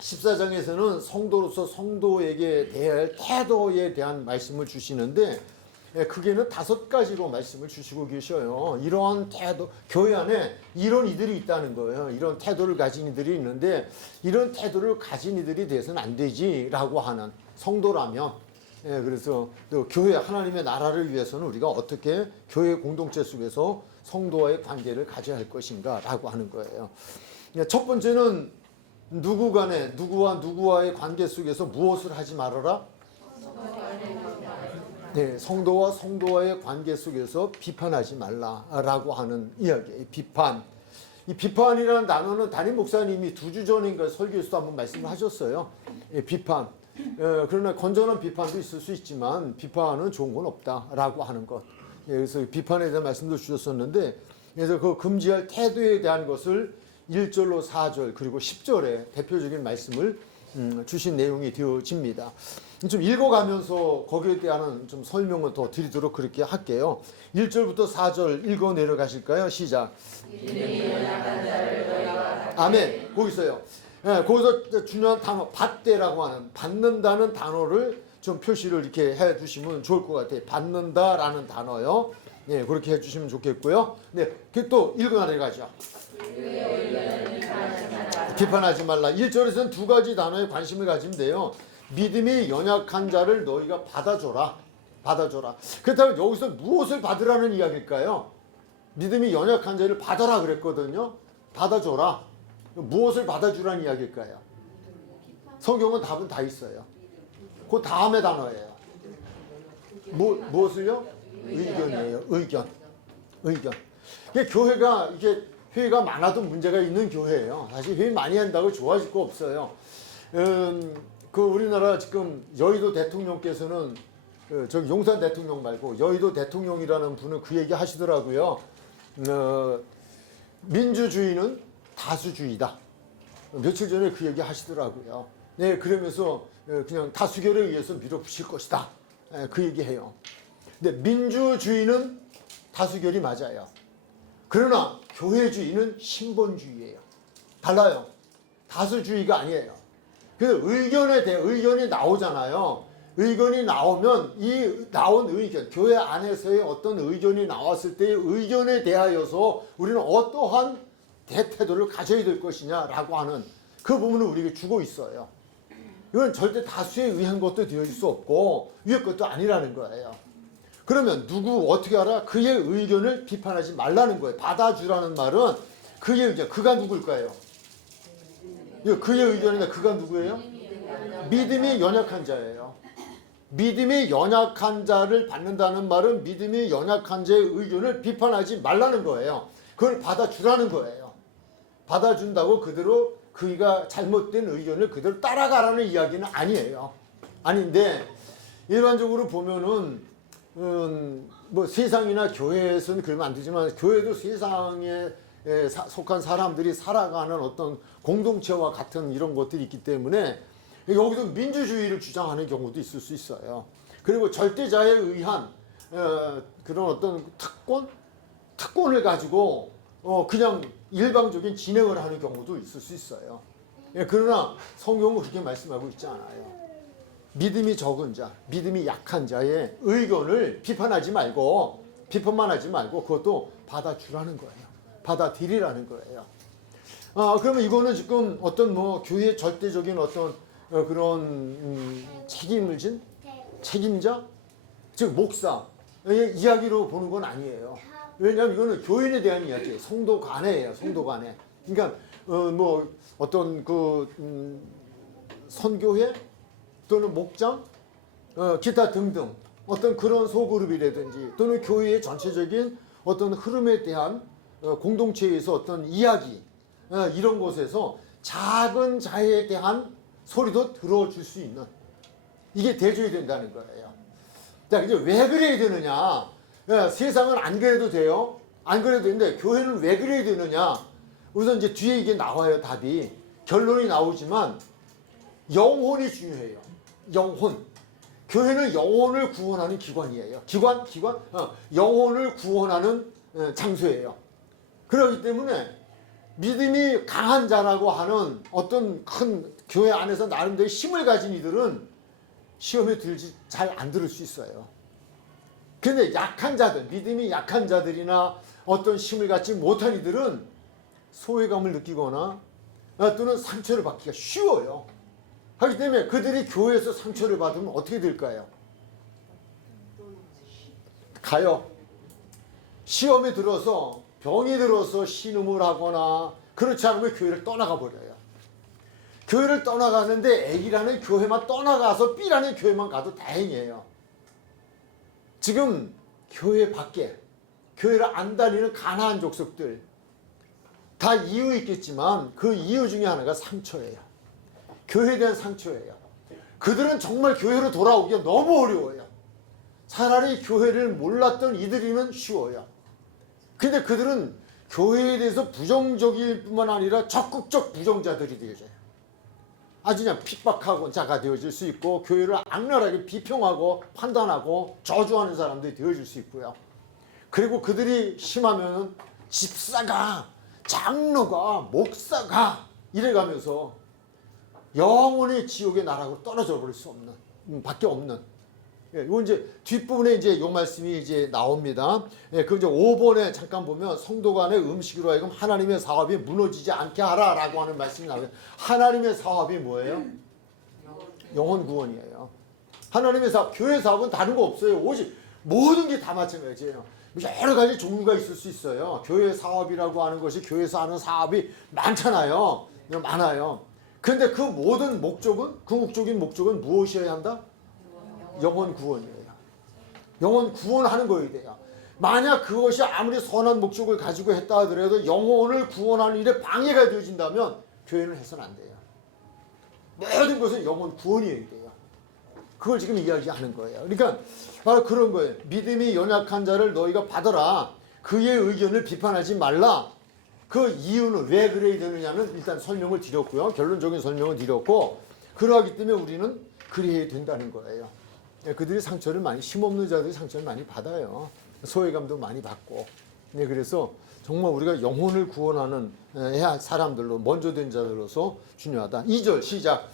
14장에서는 성도로서 성도에게 대해야 할 태도에 대한 말씀을 주시는데 크게는 5가지로 말씀을 주시고 계셔요. 이러한 태도, 교회 안에 이런 이들이 있다는 거예요. 이런 태도를 가진 이들이 있는데 이런 태도를 가진 이들이 돼서는 안 되지라고 하는 성도라면 그래서 또 교회 하나님의 나라를 위해서는 우리가 어떻게 교회 공동체 속에서 성도와의 관계를 가져야 할 것인가 라고 하는 거예요. 첫 번째는 누구와 누구와의 관계 속에서 무엇을 하지 말아라? 네, 성도와 성도와의 관계 속에서 비판하지 말라라고 하는 이야기예요. 비판. 이 비판이라는 단어는 담임 목사님이 2주 전인가 설교에서도 한번 말씀을 하셨어요. 비판. 그러나 건전한 비판도 있을 수 있지만 비판은 좋은 건 없다라고 하는 것. 그래서 비판에 대한 말씀도 주셨었는데 그래서 그 금지할 태도에 대한 것을 1절로 4절 그리고 10절에 대표적인 말씀을 주신 내용이 되어집니다. 좀 읽어가면서 거기에 대한 좀 설명을 더 드리도록 그렇게 할게요. 1절부터 4절 읽어 내려가실까요? 시작. 아멘. 거기서요. 거기서 중요한 단어 받대라고 하는 받는다는 단어를 좀 표시를 이렇게 해 주시면 좋을 것 같아요. 받는다라는 단어요. 네, 그렇게 해 주시면 좋겠고요. 네, 또 읽어 내려가죠. 비판하지 말라. 1절에서는 2가지 단어에 관심을 가지면 돼요. 믿음이 연약한 자를 너희가 받아줘라. 받아줘라. 그렇다면 여기서 무엇을 받으라는 이야기일까요? 믿음이 연약한 자를 받아라 그랬거든요. 받아줘라. 무엇을 받아주라는 이야기일까요? 성경은 답은 다 있어요. 그 다음의 단어예요. 무엇을요? 의견이에요. 의견. 교회가 이게 회의가 많아도 문제가 있는 교회예요. 사실 회의 많이 한다고 좋아질 거 없어요. 그 우리나라 지금 여의도 대통령께서는 저기 용산 대통령 말고 여의도 대통령이라는 분은 그 얘기 하시더라고요. 민주주의는 다수주의다. 며칠 전에 그 얘기 하시더라고요. 네, 그러면서 그냥 다수결에 의해서 밀어붙일 것이다. 그 얘기해요. 근데 민주주의는 다수결이 맞아요. 그러나 교회주의는 신본주의예요. 달라요. 다수주의가 아니에요. 그래서 의견이 나오잖아요. 의견이 나오면 이 나온 의견, 교회 안에서의 어떤 의견이 나왔을 때의 의견에 대하여서 우리는 어떠한 대태도를 가져야 될 것이냐라고 하는 그 부분을 우리에게 주고 있어요. 이건 절대 다수에 의한 것도 되어질 수 없고 위의 것도 아니라는 거예요. 그러면 어떻게 알아? 그의 의견을 비판하지 말라는 거예요. 받아주라는 말은 그의 의견, 그가 누굴까요? 그의 의견이나 그가 누구예요? 믿음이 연약한 자예요. 믿음이 연약한 자를 받는다는 말은 믿음이 연약한 자의 의견을 비판하지 말라는 거예요. 그걸 받아주라는 거예요. 받아준다고 그대로 그가 잘못된 의견을 그대로 따라가라는 이야기는 아니에요. 아닌데 일반적으로 보면은 뭐 세상이나 교회에서는 그러면 안 되지만 교회도 세상에 속한 사람들이 살아가는 어떤 공동체와 같은 이런 것들이 있기 때문에 여기서 민주주의를 주장하는 경우도 있을 수 있어요. 그리고 절대자에 의한 그런 어떤 특권을 가지고 그냥 일방적인 진행을 하는 경우도 있을 수 있어요. 그러나 성경은 그렇게 말씀하고 있지 않아요. 믿음이 적은 자, 믿음이 약한 자의 의견을 비판만 하지 말고 그것도 받아주라는 거예요. 받아들이라는 거예요. 그러면 이거는 지금 어떤 교회의 절대적인 어떤 그런 책임을 진 책임자, 즉 목사의 이야기로 보는 건 아니에요. 왜냐하면 이거는 교인에 대한 이야기예요. 성도 간에예요. 성도 간에. 그러니까 어떤 선교회 또는 목장, 기타 등등 어떤 그런 소그룹이라든지 또는 교회의 전체적인 어떤 흐름에 대한 공동체에서 어떤 이야기 이런 곳에서 작은 자에 대한 소리도 들어줄 수 있는 이게 돼줘야 된다는 거예요. 자, 이제 왜 그래야 되느냐? 세상은 안 그래도 돼요. 안 그래도 되는데 교회는 왜 그래야 되느냐? 우선 이제 뒤에 이게 나와요. 답이 결론이 나오지만 영혼이 중요해요. 영혼. 교회는 영혼을 구원하는 기관이에요. 영혼을 구원하는 장소예요. 그렇기 때문에 믿음이 강한 자라고 하는 어떤 큰 교회 안에서 나름대로 힘을 가진 이들은 시험에 들지 잘 안 들을 수 있어요. 근데 약한 자들, 믿음이 약한 자들이나 어떤 힘을 갖지 못한 이들은 소외감을 느끼거나 또는 상처를 받기가 쉬워요. 하기 때문에 그들이 교회에서 상처를 받으면 어떻게 될까요? 가요. 시험에 들어서 병이 들어서 신음을 하거나 그렇지 않으면 교회를 떠나가 버려요. 교회를 떠나가는데 A라는 교회만 떠나가서 B라는 교회만 가도 다행이에요. 지금 교회 밖에 교회를 안 다니는 가난한 족속들 다 이유 있겠지만 그 이유 중에 하나가 상처예요. 교회에 대한 상처예요. 그들은 정말 교회로 돌아오기가 너무 어려워요. 차라리 교회를 몰랐던 이들이면 쉬워요. 근데 그들은 교회에 대해서 부정적일 뿐만 아니라 적극적 부정자들이 되어져요. 아주 그냥 핍박하고 자가 되어질 수 있고 교회를 악랄하게 비평하고 판단하고 저주하는 사람들이 되어질 수 있고요. 그리고 그들이 심하면 집사가 장로가 목사가 이래가면서 영원히 지옥의 나락으로 떨어져 버릴 수 없는 밖에 없는. 예, 이건 이제 뒷부분에 이제 요 말씀이 이제 나옵니다. 예, 그 이제 5번에 잠깐 보면 성도 간의 음식으로 하여금 하나님의 사업이 무너지지 않게 하라라고 하는 말씀이 나와요. 하나님의 사업이 뭐예요? 영혼 구원이에요. 하나님의 사업, 교회 사업은 다른 거 없어요. 오직 모든 게 다 마찬가지예요. 여러 가지 종류가 있을 수 있어요. 교회 사업이라고 하는 것이 교회에서 하는 사업이 많잖아요. 많아요. 근데 그 모든 목적은, 궁극적인 목적은 무엇이어야 한다? 영혼 구원이에요. 영혼 구원하는 거여야 돼요. 만약 그것이 아무리 선한 목적을 가지고 했다 하더라도 영혼을 구원하는 일에 방해가 되어진다면 교회는 해서는 안 돼요. 모든 것은 영혼 구원이어야 돼요. 그걸 지금 이야기하는 거예요. 그러니까 바로 그런 거예요. 믿음이 연약한 자를 너희가 받아라. 그의 의견을 비판하지 말라. 그 이유는 왜 그래야 되느냐는 일단 설명을 드렸고요. 결론적인 설명을 드렸고, 그러하기 때문에 우리는 그래야 된다는 거예요. 그들이 상처를 많이, 힘없는 자들이 상처를 많이 받아요. 소외감도 많이 받고. 네, 그래서 정말 우리가 영혼을 구원하는 해야 사람들로 먼저 된 자들로서 중요하다. 2절 시작.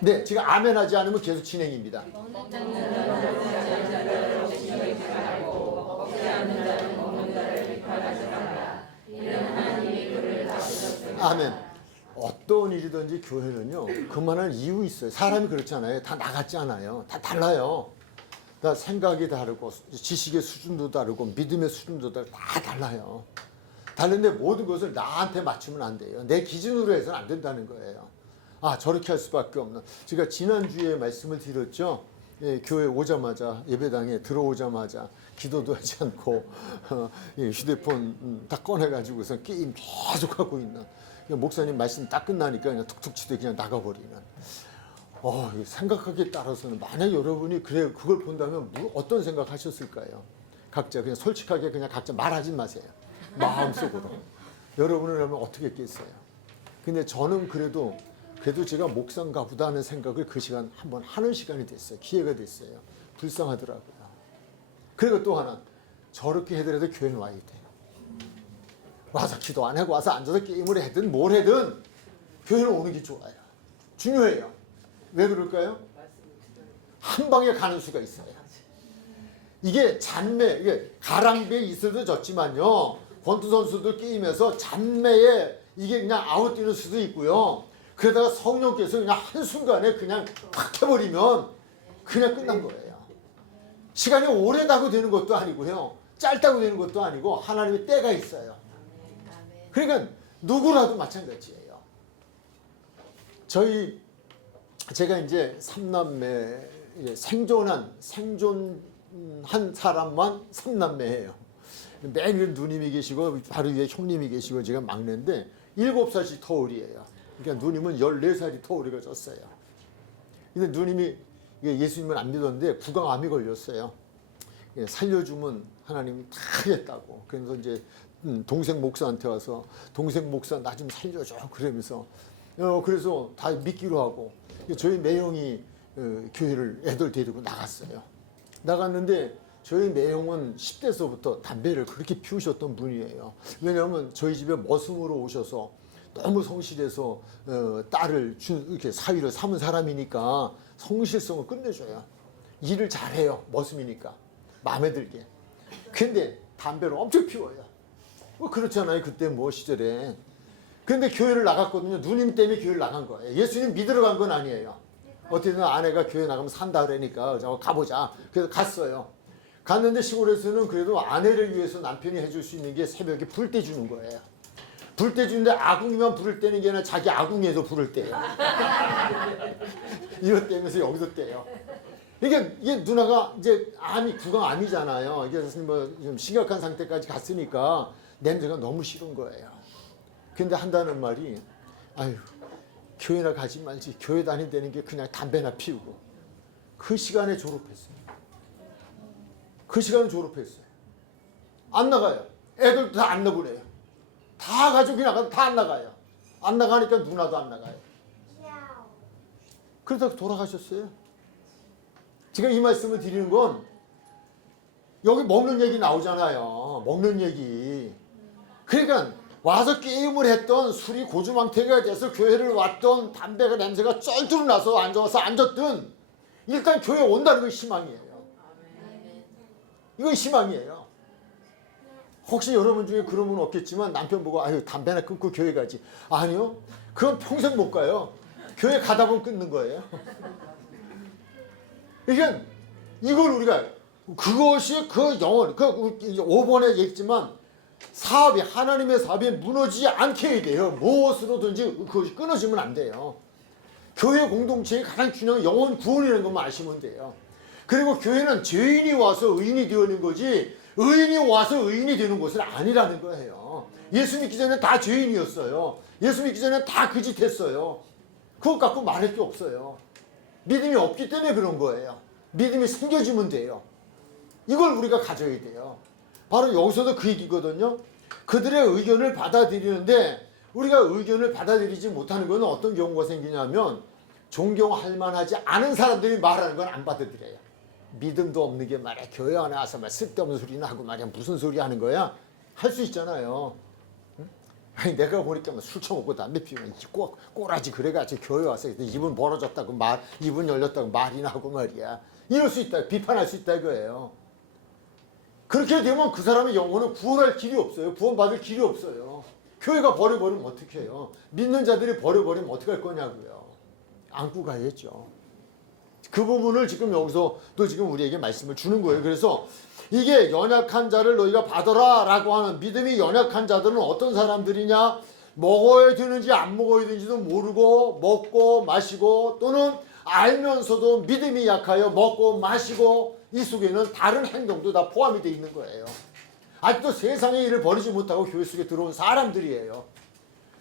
네, 지금 아멘 하지 않으면 계속 진행입니다. 아멘. 어떤 일이든지 교회는요, 그만한 이유 있어요. 사람이 그렇잖아요. 다 나같지 않아요. 다 달라요. 다 생각이 다르고, 지식의 수준도 다르고, 믿음의 수준도 다르고, 다 달라요. 다른데 모든 것을 나한테 맞추면 안 돼요. 내 기준으로 해서는 안 된다는 거예요. 아, 저렇게 할 수밖에 없는. 제가 지난주에 말씀을 드렸죠. 예, 교회 오자마자, 예배당에 들어오자마자 기도도 하지 않고 휴대폰 다 꺼내가지고서 게임 계속 하고 있는. 목사님 말씀 딱 끝나니까 그냥 툭툭 치되 그냥 나가버리는. 생각하기에 따라서는 만약 여러분이 그걸 본다면 어떤 생각하셨을까요? 각자 그냥 솔직하게 그냥 각자 말하지 마세요. 마음속으로. 여러분을 하면 어떻게 했겠어요? 근데 저는 그래도 제가 목사인가 보다 하는 생각을 그 시간 한번 하는 시간이 됐어요. 기회가 됐어요. 불쌍하더라고요. 그리고 또 하나, 저렇게 해더라도 교회는 와야 돼요. 와서 기도 안 하고 와서 앉아서 게임을 하든 뭘 하든 교회는 오는 게 좋아요. 중요해요. 왜 그럴까요? 한 방에 가는 수가 있어요. 이게 가랑비에 있어도 졌지만요. 권투 선수들 게임에서 잔매에 이게 그냥 아웃되는 수도 있고요. 그러다가 성령께서 그냥 한순간에 그냥 팍 해버리면 그냥 끝난 거예요. 시간이 오래다고 되는 것도 아니고요. 짧다고 되는 것도 아니고 하나님의 때가 있어요. 그러니까 누구라도 마찬가지예요. 제가 이제 3남매, 생존한 사람만 3남매예요. 매일 누님이 계시고 바로 위에 형님이 계시고 제가 막내인데 7살씩 터울이에요. 그러니까 누님은 14살이 터울이가 졌어요. 근데 누님이 예수님을 안 믿었는데 구강암이 걸렸어요. 살려주면 하나님이 다 하겠다고. 그래서 이제 동생 목사한테 와서 동생 목사 나 좀 살려줘 그러면서 그래서 다 믿기로 하고 저희 매형이 교회를 애들 데리고 나갔어요. 나갔는데 저희 매형은 10대서부터 담배를 그렇게 피우셨던 분이에요. 왜냐하면 저희 집에 머슴으로 오셔서 너무 성실해서 딸을 이렇게 사위를 삼은 사람이니까 성실성을 끝내줘요. 일을 잘해요. 머슴이니까 마음에 들게. 근데 담배를 엄청 피워요. 뭐 그렇잖아요. 그때 뭐 시절에. 근데 교회를 나갔거든요. 누님 때문에 교회를 나간 거예요. 예수님 믿으러 간 건 아니에요. 어쨌든 아내가 교회 나가면 산다 그러니까 가보자. 그래서 갔어요. 갔는데 시골에서는 그래도 아내를 위해서 남편이 해줄 수 있는 게 새벽에 불 때 주는 거예요. 불 때 주는데 아궁이만 부를 때는 게 아니라 자기 아궁이에도 불을 때요. 이것 때면서 여기서 떼요. 이게 누나가 이제 구강암이잖아요. 이게 뭐 좀 심각한 상태까지 갔으니까 냄새가 너무 싫은 거예요. 근데 한다는 말이 아유 교회나 가지 말지 교회 다닌다는 게 그냥 담배나 피우고 그 시간에 졸업했어요. 그 시간에 졸업했어요. 안 나가요. 애들도 다 안 나보내요. 다 가족이 나가도 다 안 나가요. 안 나가니까 누나도 안 나가요. 그러다가 돌아가셨어요. 제가 이 말씀을 드리는 건 여기 먹는 얘기 나오잖아요. 먹는 얘기. 그러니까 와서 게임을 했던 술이 고주망태가 돼서 교회를 왔던 담배가 냄새가 쩔쩔 나서 앉아서 앉았든 일단 교회 온다는 건 희망이에요. 이건 희망이에요. 혹시 여러분 중에 그런 분 없겠지만 남편 보고 아유 담배나 끊고 교회 가지. 아니요. 그건 평생 못 가요. 교회 가다 보면 끊는 거예요. 그러니까 이걸 우리가 그것이 그 영혼 그 5번에 얘기했지만 사업이 하나님의 사업이 무너지지 않게 해야 돼요. 무엇으로든지 그것이 끊어지면 안 돼요. 교회 공동체의 가장 중요한 영혼 구원이라는 것만 아시면 돼요. 그리고 교회는 죄인이 와서 의인이 되는 거지 의인이 와서 의인이 되는 곳은 아니라는 거예요. 예수 믿기 전에 다 죄인이었어요. 예수 믿기 전에 다 그 짓 했어요. 그것 갖고 말할 게 없어요. 믿음이 없기 때문에 그런 거예요. 믿음이 생겨지면 돼요. 이걸 우리가 가져야 돼요. 바로 여기서도 그 얘기거든요. 그들의 의견을 받아들이는데 우리가 의견을 받아들이지 못하는 건 어떤 경우가 생기냐면 존경할 만하지 않은 사람들이 말하는 건 안 받아들여요. 믿음도 없는 게 말이야. 교회 안에 와서 말 쓸데없는 소리나 하고 말이야. 무슨 소리 하는 거야? 할 수 있잖아요. 응? 아니 내가 보니까 술 처먹고 담배 피우면 꼬라지 그래가지고 교회 와서 입은 벌어졌다고 입은 열렸다고 말이나 하고 말이야. 이럴 수 있다. 비판할 수 있다 이거예요. 그렇게 되면 그 사람의 영혼은 구원할 길이 없어요. 구원받을 길이 없어요. 교회가 버려버리면 어떻게 해요? 믿는 자들이 버려버리면 어떻게 할 거냐고요. 안고 가야죠. 그 부분을 지금 여기서 또 지금 우리에게 말씀을 주는 거예요. 그래서 이게 연약한 자를 너희가 받아라 라고 하는 믿음이 연약한 자들은 어떤 사람들이냐? 먹어야 되는지 안 먹어야 되는지도 모르고 먹고 마시고 또는 알면서도 믿음이 약하여 먹고 마시고 이 속에는 다른 행동도 다 포함이 되어 있는 거예요. 아직도 세상의 일을 버리지 못하고 교회 속에 들어온 사람들이에요.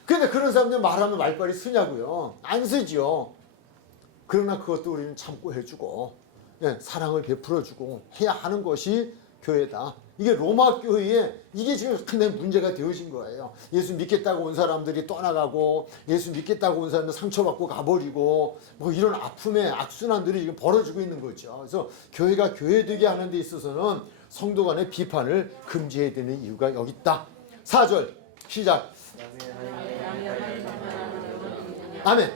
근데 그런 사람들 말하면 말빨이 쓰냐고요. 안 쓰지요. 그러나 그것도 우리는 참고 해주고 사랑을 베풀어주고 해야 하는 것이 교회다. 이게 로마 교회에 이게 지금 큰 문제가 되어진 거예요. 예수 믿겠다고 온 사람들이 떠나가고 예수 믿겠다고 온 사람들 상처받고 가버리고 뭐 이런 아픔의 악순환들이 지금 벌어지고 있는 거죠. 그래서 교회가 교회되게 하는 데 있어서는 성도 간의 비판을 금지해야 되는 이유가 여기 있다. 4절 시작. 아멘.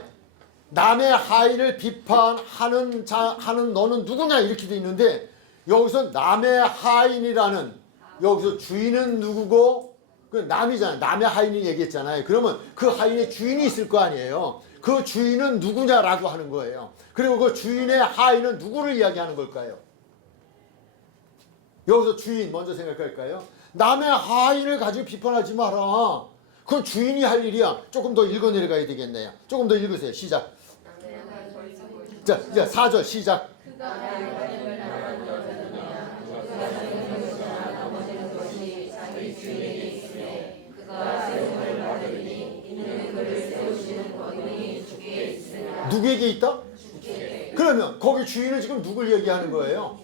남의 하인을 비판하는 하는 너는 누구냐 이렇게 돼 있는데 여기서 남의 하인이라는 여기서 주인은 누구고 그 남이잖아요. 남의 하인이 얘기했잖아요. 그러면 그 하인의 주인이 있을 거 아니에요. 그 주인은 누구냐라고 하는 거예요. 그리고 그 주인의 하인은 누구를 이야기하는 걸까요? 여기서 주인 먼저 생각할까요? 남의 하인을 가지고 비판하지 마라. 그건 주인이 할 일이야. 조금 더 읽어 내려가야 되겠네요. 조금 더 읽으세요. 시작. 자, 이제 4절 시작. 누구에게 있다? 그러면 거기 주인은 지금 누굴 얘기하는 거예요?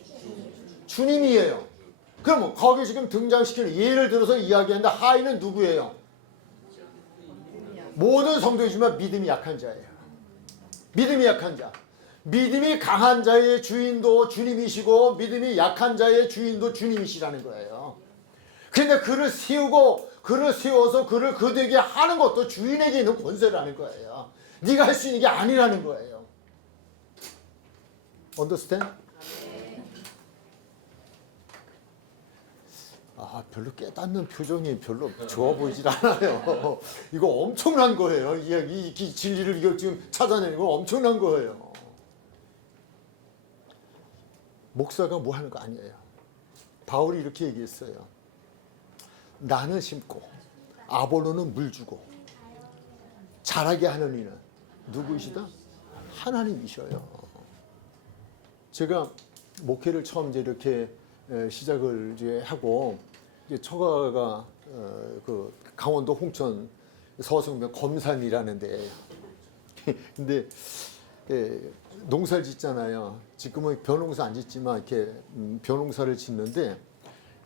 주님이에요. 그럼 거기 지금 등장시키는 예를 들어서 이야기하는데 하인은 누구예요? 모든 성도이지만 믿음이 약한 자예요. 믿음이 약한 자. 믿음이 강한 자의 주인도 주님이시고 믿음이 약한 자의 주인도 주님이시라는 거예요. 근데 그를 세워서 그를 그되게 하는 것도 주인에게 있는 권세라는 거예요. 네가 할 수 있는 게 아니라는 거예요. Understand? 별로 깨닫는 표정이 별로 좋아 보이질 않아요. 이거 엄청난 거예요. 이 진리를 이거 지금 찾아내는 거 엄청난 거예요. 목사가 뭐 하는 거 아니에요. 바울이 이렇게 얘기했어요. 나는 심고 아볼로는 물 주고 자라게 하는 이는 누구이시다? 하나님이셔요. 제가 목회를 처음 이제 이렇게 시작을 이제 하고 이제 처가가 그 강원도 홍천 서성면 검산이라는 데예요. 근데 농사를 짓잖아요. 지금은 벼농사 안 짓지만 이렇게 벼농사를 짓는데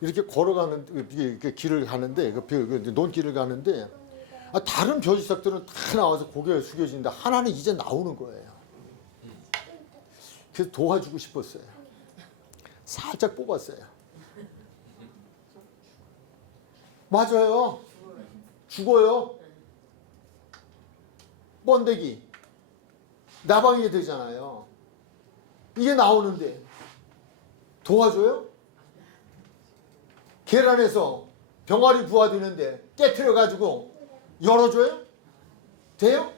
이렇게 걸어가는 이렇게 길을 가는데 그 논길을 가는데 다른 벼지삭들은 다 나와서 고개를 숙여지는데 하나는 이제 나오는 거예요. 그래서 도와주고 싶었어요. 살짝 뽑았어요. 맞아요. 죽어요. 번데기. 나방이 되잖아요. 이게 나오는데 도와줘요? 계란에서 병아리 부화되는데 깨트려가지고 열어줘요? 돼요?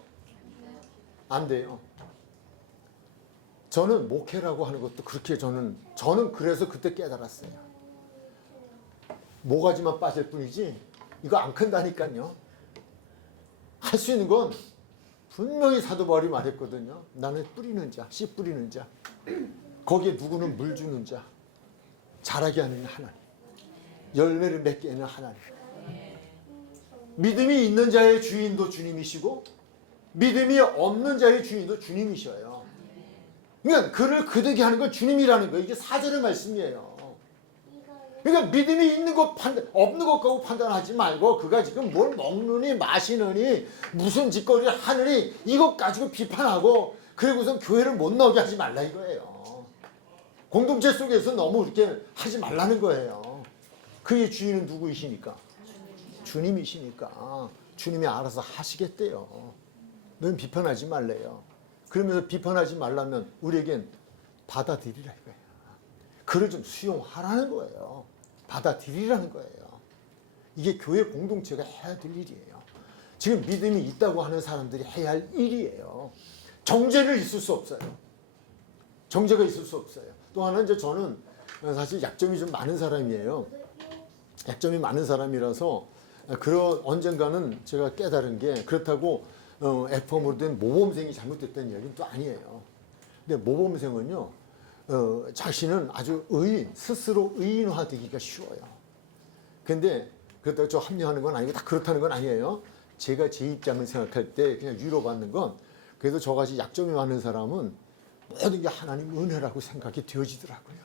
안 돼요. 저는 목회라고 하는 것도 그렇게 저는 그래서 그때 깨달았어요. 모가지만 빠질 뿐이지 이거 안 큰다니까요. 할 수 있는 건 분명히 사도 바울이 말했거든요. 나는 뿌리는 자, 씨 뿌리는 자, 거기에 누구는 물 주는 자, 자라게 하는 하나님, 열매를 맺게 하는 하나님. 믿음이 있는 자의 주인도 주님이시고 믿음이 없는 자의 주인도 주님이셔요. 그러니까 그를 그되게 하는 건 주님이라는 거예요. 이게 사절의 말씀이에요. 그러니까 믿음이 있는 것 없는 것 갖고 판단하지 말고 그가 지금 뭘 먹느니 마시느니 무슨 짓거리를 하느니 이것 가지고 비판하고 그리고선 교회를 못 나오게 하지 말라 이거예요. 공동체 속에서 너무 이렇게 하지 말라는 거예요. 그의 주인은 누구이시니까? 주님이시니까 주님이 알아서 하시겠대요. 넌 비판하지 말래요. 그러면서 비판하지 말라면 우리에겐 받아들이라 이거예요. 그를 좀 수용하라는 거예요. 받아들이라는 거예요. 이게 교회 공동체가 해야 될 일이에요. 지금 믿음이 있다고 하는 사람들이 해야 할 일이에요. 정죄를 있을 수 없어요. 정죄가 있을 수 없어요. 또 하나 이제 저는 사실 약점이 좀 많은 사람이에요. 약점이 많은 사람이라서 그런 언젠가는 제가 깨달은 게 그렇다고 F펌으로 된 모범생이 잘못됐다는 이야기는 또 아니에요. 근데 모범생은요. 자신은 아주 스스로 의인화되기가 쉬워요. 근데 그렇다고 저 합리화하는 건 아니고 다 그렇다는 건 아니에요. 제가 제 입장을 생각할 때 그냥 위로받는 건 그래도 저같이 약점이 많은 사람은 모든 게 하나님 은혜라고 생각이 되어지더라고요.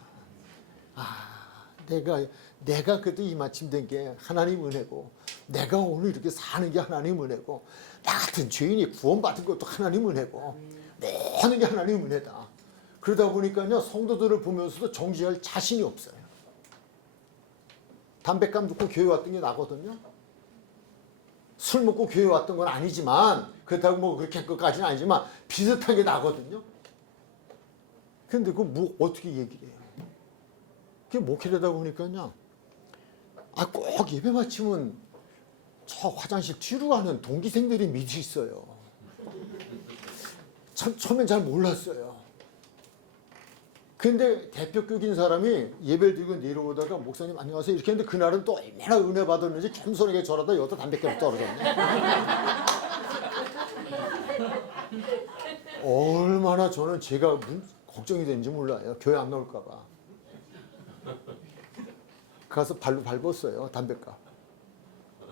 내가 그래도 이 마침 된 게 하나님 은혜고 내가 오늘 이렇게 사는 게 하나님 은혜고 나 같은 죄인이 구원받은 것도 하나님 은혜고 모든 게 하나님 은혜다. 그러다 보니까요 성도들을 보면서도 정죄할 자신이 없어요. 담배값 넣고 교회 왔던 게 나거든요. 술 먹고 교회 왔던 건 아니지만 그렇다고 뭐 그렇게 끝까지는 아니지만 비슷한 게 나거든요. 근데 그거 뭐 어떻게 얘기를 해요? 그게 목회되다 보니까요. 꼭 예배 마치면 저 화장실 뒤로 가는 동기생들이 밑이 있어요. 처음엔 잘 몰랐어요. 근데 대표격인 사람이 예배를 드리고 내려오다가 목사님 안녕하세요 이렇게 했는데 그날은 또 얼마나 은혜 받았는지 겸손하게 저러다 여기다 담배값 떨어졌네. 얼마나 저는 제가 걱정이 되는지 몰라요. 교회 안 나올까 봐. 가서 발로 밟았어요. 담배값.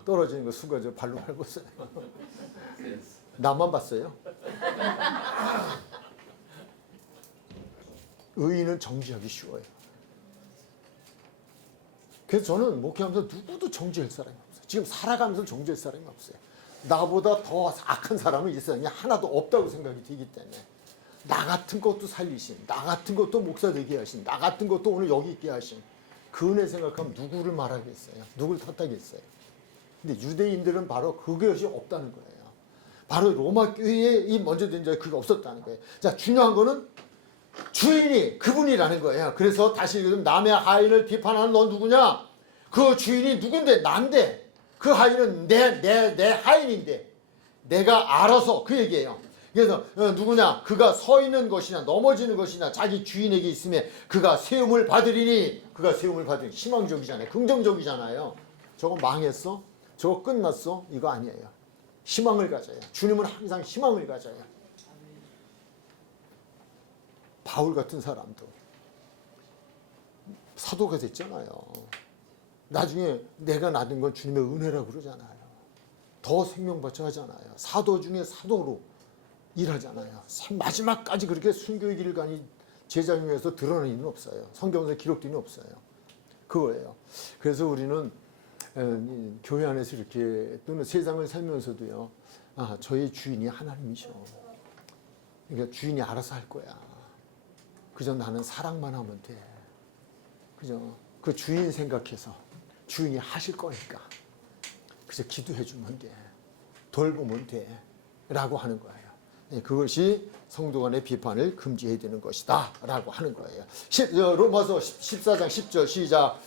떨어지는 거 순간 발로 밟았어요. 나만 봤어요. 의인은 정죄하기 쉬워요. 그래서 저는 목회하면서 누구도 정죄할 사람이 없어요. 지금 살아가면서 정죄할 사람이 없어요. 나보다 더 악한 사람은 이 세상에 하나도 없다고 생각이 되기 때문에 나 같은 것도 살리신, 나 같은 것도 목사 되게 하신, 나 같은 것도 오늘 여기 있게 하신 그 은혜 생각하면 누구를 말하겠어요? 누구를 탓하겠어요? 근데 유대인들은 바로 그것이 없다는 거예요. 바로 로마 교회에 이 먼저 된 자가 그게 없었다는 거예요. 자, 중요한 거는 주인이 그분이라는 거예요. 그래서 다시 남의 하인을 비판하는 너 누구냐? 그 주인이 누군데? 난데. 그 하인은 내 하인인데. 내가 알아서 그 얘기예요. 그래서 누구냐? 그가 서 있는 것이냐 넘어지는 것이냐 자기 주인에게 있음에 그가 세움을 받으리니. 그가 세움을 받으리니. 희망적이잖아요. 긍정적이잖아요. 저거 망했어? 저거 끝났어? 이거 아니에요. 희망을 가져요. 주님은 항상 희망을 가져요. 바울 같은 사람도 사도가 됐잖아요. 나중에 내가 낳은 건 주님의 은혜라고 그러잖아요. 더 생명받쳐 하잖아요. 사도 중에 사도로 일하잖아요. 마지막까지 그렇게 순교의 길을 가니 제자 중에서 드러낸 일은 없어요. 성경에서 기록된 일은 없어요. 그거예요. 그래서 우리는 교회 안에서 이렇게 또는 세상을 살면서도요. 아, 저의 주인이 하나님이죠. 그러니까 주인이 알아서 할 거야. 그저 나는 사랑만 하면 돼. 그죠? 그 주인 생각해서 주인이 하실 거니까 그저 기도해 주면 돼. 돌보면 돼. 라고 하는 거예요. 그것이 성도 간의 비판을 금지해야 되는 것이다. 라고 하는 거예요. 로마서 14장 10절 시작.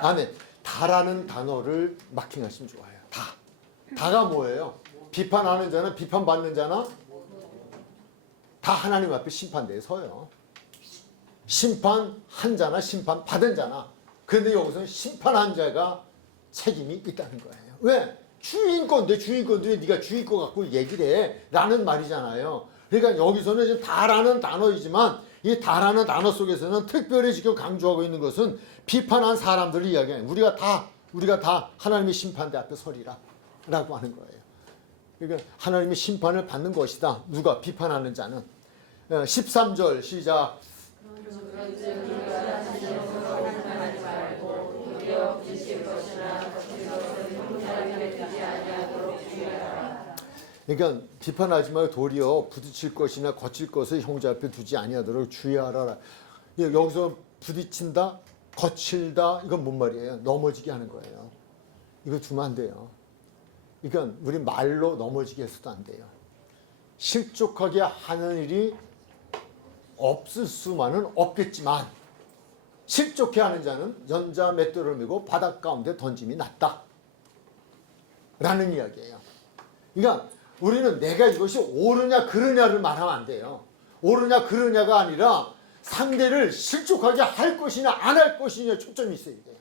아멘. 다라는 단어를 마킹하시면 좋아요. 다. 다가 뭐예요? 비판하는 자나 비판받는 자나 다 하나님 앞에 심판대에 서요. 심판한 자나 심판받은 자나. 그런데 여기서는 심판한 자가 책임이 있다는 거예요. 왜? 주인건데 주인건데 네가 주인 거 갖고 얘기를 해. 라는 말이잖아요. 그러니까 여기서는 지금 다라는 단어이지만 이 다라는 단어 속에서는 특별히 지금 강조하고 있는 것은 비판한 사람들을 이야기해요. 우리가 다 하나님의 심판대 앞에 서리라 라고 하는 거예요. 그러니까 하나님의 심판을 받는 것이다. 누가? 비판하는 자는. 13절 시작. 그러니까 비판하지 말고 도리어 부딪힐 것이나 거칠 것을 형제 앞에 두지 아니하도록 주의하라. 여기서 부딪힌다, 거칠다, 이건 뭔 말이에요? 넘어지게 하는 거예요. 이거 두면 안 돼요. 그러니까 우리 말로 넘어지게 해서도 안 돼요. 실족하게 하는 일이 없을 수만은 없겠지만 실족해 하는 자는 연자 맷돌을 메고 바닷 가운데 던짐이 낫다. 라는 이야기예요. 그러니까 우리는 내가 이것이 옳으냐 그르냐를 말하면 안 돼요. 옳으냐 그르냐가 아니라 상대를 실족하게 할 것이냐 안 할 것이냐 초점이 있어야 돼요.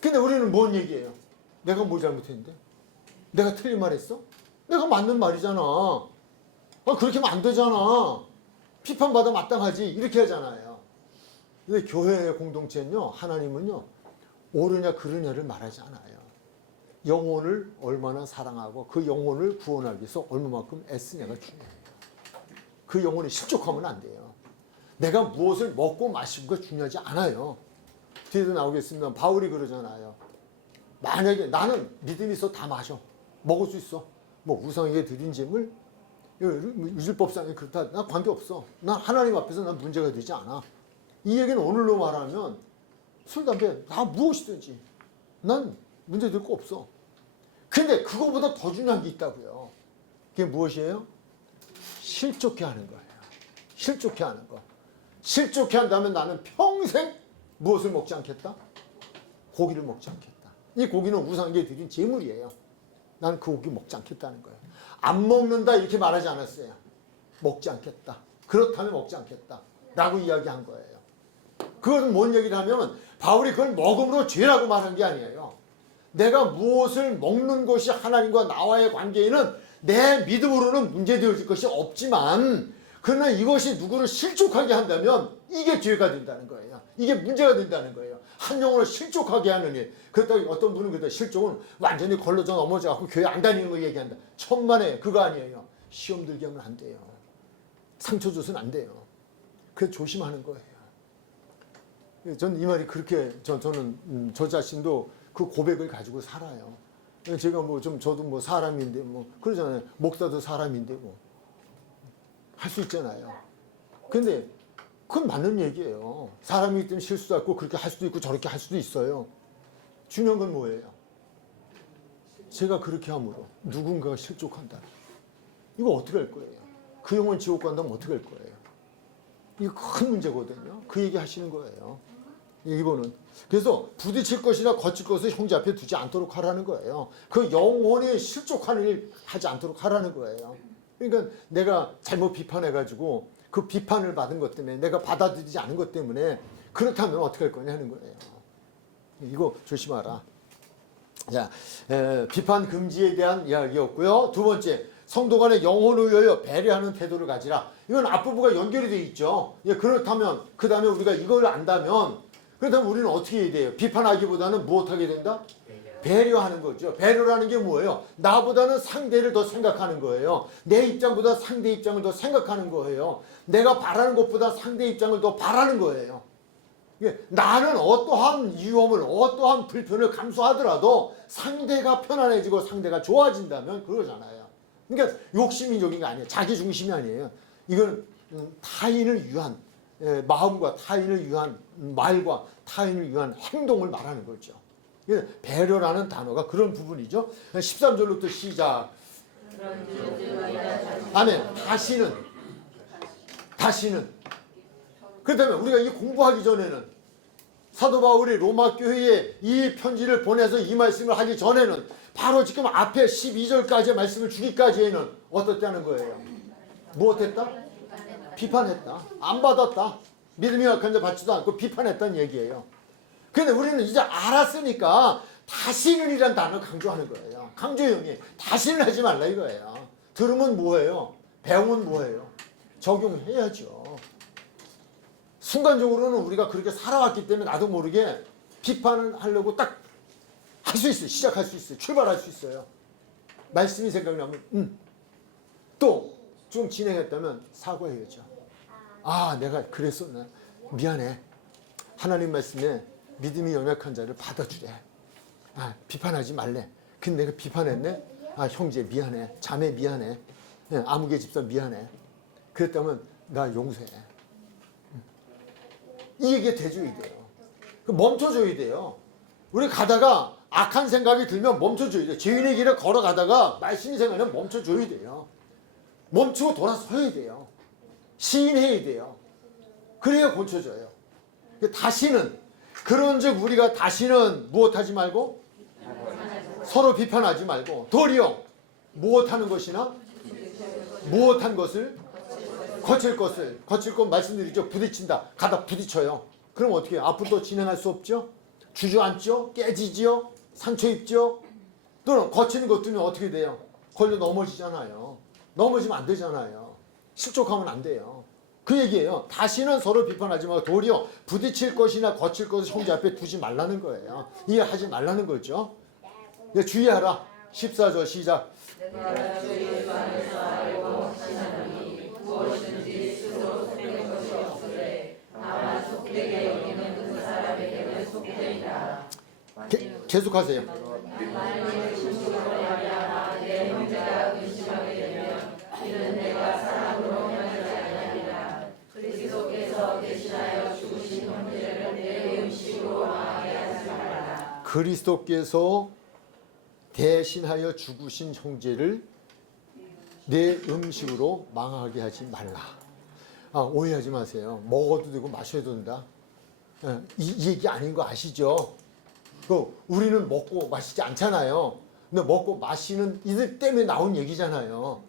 근데 우리는 뭔 얘기예요? 내가 뭘 잘못했는데? 내가 틀린 말 했어? 내가 맞는 말이잖아. 그렇게 하면 안 되잖아. 비판받아 마땅하지. 이렇게 하잖아요. 근데 교회의 공동체는요, 하나님은요, 옳으냐 그르냐를 말하지 않아요. 영혼을 얼마나 사랑하고 그 영혼을 구원하기 위해서 얼마만큼 애쓰냐가 중요해요. 그 영혼이 실족하면 안 돼요. 내가 무엇을 먹고 마시고가 중요하지 않아요. 뒤에도 나오겠습니다. 바울이 그러잖아요. 만약에 나는 믿음이 있어 다 마셔. 먹을 수 있어. 뭐 우상에게 드린 짐을 율법상에 그렇다. 나 관계없어. 난 하나님 앞에서 난 문제가 되지 않아. 이 얘기는 오늘로 말하면 술, 담배 다 무엇이든지 난 문제될 거 없어. 근데 그거보다 더 중요한 게 있다고요. 그게 무엇이에요? 실족해 하는 거예요. 실족해 하는 거. 실족해 한다면 나는 평생 무엇을 먹지 않겠다? 고기를 먹지 않겠다. 이 고기는 우상에게 드린 제물이에요. 나는 그 고기 먹지 않겠다는 거예요. 안 먹는다 이렇게 말하지 않았어요. 먹지 않겠다. 그렇다면 먹지 않겠다. 라고 이야기한 거예요. 그것은 뭔 얘기를 하면 바울이 그걸 먹음으로 죄라고 말한 게 아니에요. 내가 무엇을 먹는 것이 하나님과 나와의 관계에는 내 믿음으로는 문제되어질 것이 없지만 그러나 이것이 누구를 실족하게 한다면 이게 죄가 된다는 거예요. 이게 문제가 된다는 거예요. 한 영혼을 실족하게 하는 일. 그렇다고 어떤 분은 그때 실족은 완전히 걸러져 넘어져갖고 교회 안 다니는 거 얘기한다. 천만에 그거 아니에요. 시험 들게 하면 안 돼요. 상처 줘서는 안 돼요. 그래서 조심하는 거예요. 전 이 말이 그렇게 저는 저 자신도 그 고백을 가지고 살아요. 제가 뭐 좀 저도 뭐 사람인데 뭐 그러잖아요. 목사도 사람인데 뭐 할 수 있잖아요. 근데 그건 맞는 얘기예요. 사람이기 때문에 실수도 있고 그렇게 할 수도 있고 저렇게 할 수도 있어요. 중요한 건 뭐예요? 제가 그렇게 함으로 누군가가 실족한다. 이거 어떻게 할 거예요? 그 영혼 지옥 간다면 어떻게 할 거예요? 이거 큰 문제거든요. 그 얘기 하시는 거예요. 이거는. 그래서 부딪힐 것이나 거칠 것을 형제 앞에 두지 않도록 하라는 거예요. 그 영혼이 실족하는 일 하지 않도록 하라는 거예요. 그러니까 내가 잘못 비판해가지고 그 비판을 받은 것 때문에 내가 받아들이지 않은 것 때문에 그렇다면 어떻게 할 거냐 하는 거예요. 이거 조심하라. 자, 비판 금지에 대한 이야기였고요. 두 번째, 성도 간의 영혼을 위하여 배려하는 태도를 가지라. 이건 앞부분과 연결이 되어 있죠. 그렇다면 그 다음에 우리가 이걸 안다면 그렇다면 우리는 어떻게 해야 돼요? 비판하기보다는 무엇하게 된다? 배려하는 거죠. 배려라는 게 뭐예요? 나보다는 상대를 더 생각하는 거예요. 내 입장보다 상대 입장을 더 생각하는 거예요. 내가 바라는 것보다 상대 입장을 더 바라는 거예요. 나는 어떠한 위험을 어떠한 불편을 감수하더라도 상대가 편안해지고 상대가 좋아진다면 그러잖아요. 그러니까 욕심이적인 게 아니에요. 자기 중심이 아니에요. 이건 타인을 위한 마음과 타인을 위한 말과 타인을 위한 행동을 말하는 거죠. 배려라는 단어가 그런 부분이죠. 13절부터 시작. 아멘. 다시는 그렇다면 우리가 이 공부하기 전에는 사도 바울이 로마 교회에 이 편지를 보내서 이 말씀을 하기 전에는 바로 지금 앞에 12절까지의 말씀을 주기까지에는 어떻다는 거예요? 무엇했다? 비판했다. 안 받았다. 믿음이 약한 자 받지도 않고 비판했다는 얘기예요. 근데 우리는 이제 알았으니까 다시는이란 단어 강조하는 거예요. 강조형이 다시는 하지 말라 이거예요. 들으면 뭐예요? 배우면 뭐예요? 적용해야죠. 순간적으로는 우리가 그렇게 살아왔기 때문에 나도 모르게 비판을 하려고 딱 할 수 있어요. 시작할 수 있어요. 출발할 수 있어요. 말씀이 생각나면 또 좀 진행했다면 사과해야죠. 아, 내가 그랬었나? 미안해. 하나님 말씀에 믿음이 연약한 자를 받아주래. 아, 비판하지 말래. 근데 내가 비판했네? 아, 형제 미안해. 자매 미안해. 아무개 집사 미안해. 그랬다면 나 용서해. 이 얘기가 돼줘야 돼요. 멈춰줘야 돼요. 우리 가다가 악한 생각이 들면 멈춰줘야 돼요. 죄인의 길을 걸어가다가 말씀이 생각나면 멈춰줘야 돼요. 멈추고 돌아서야 돼요. 시인해야 돼요. 그래야 고쳐져요. 다시는 그런즉 우리가 다시는 무엇하지 말고 서로 비판하지 말고 도리어 무엇하는 것이나 무엇한 것을 거칠 것 말씀드리죠. 부딪힌다. 가다 부딪혀요. 그럼 어떻게 해요? 앞으로 또 진행할 수 없죠? 주저앉죠? 깨지죠? 상처 입죠? 또는 거치는 것들은 어떻게 돼요? 걸려 넘어지잖아요. 넘어지면 안 되잖아요. 실족하면 안 돼요. 그 얘기예요. 다시는 서로 비판하지 말고 도리어 부딪힐 것이나 거칠 것을 형제 앞에 두지 말라는 거예요. 이해하지 말라는 거죠. 주의하라. 14절 시작. 내가 주 예수 안에서 알고 확신하노니 무엇이든지 스스로 속된 것이 없으되 다만 속되게 여기는 그 사람에게는 속되리라. 계속하세요. 만일 심술로 말미암아 내 형제가 의심하게 되면 이는 내가 사랑으로 행하지 아니하리라. 그리스도께서 대신하여 죽으신 형제를 내 음식으로 망하게 하지 말라. 그리스도께서 대신하여 죽으신 형제를 내 음식으로 망하게 하지 말라. 아, 오해하지 마세요. 먹어도 되고 마셔도 된다. 이 얘기 아닌 거 아시죠? 우리는 먹고 마시지 않잖아요. 근데 먹고 마시는 이들 때문에 나온 얘기잖아요.